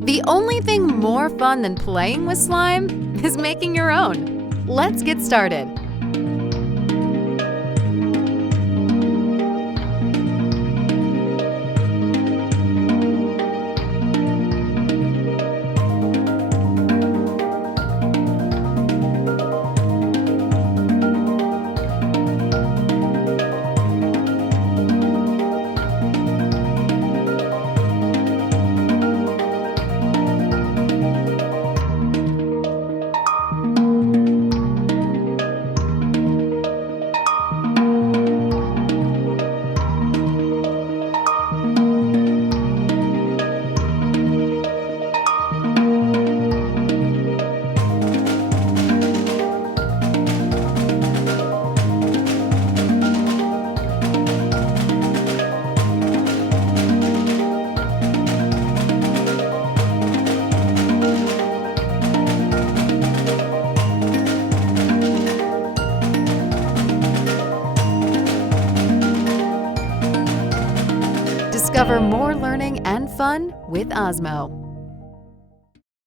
The only thing more fun than playing with slime is making your own. Let's get started. Discover more learning and fun with Osmo.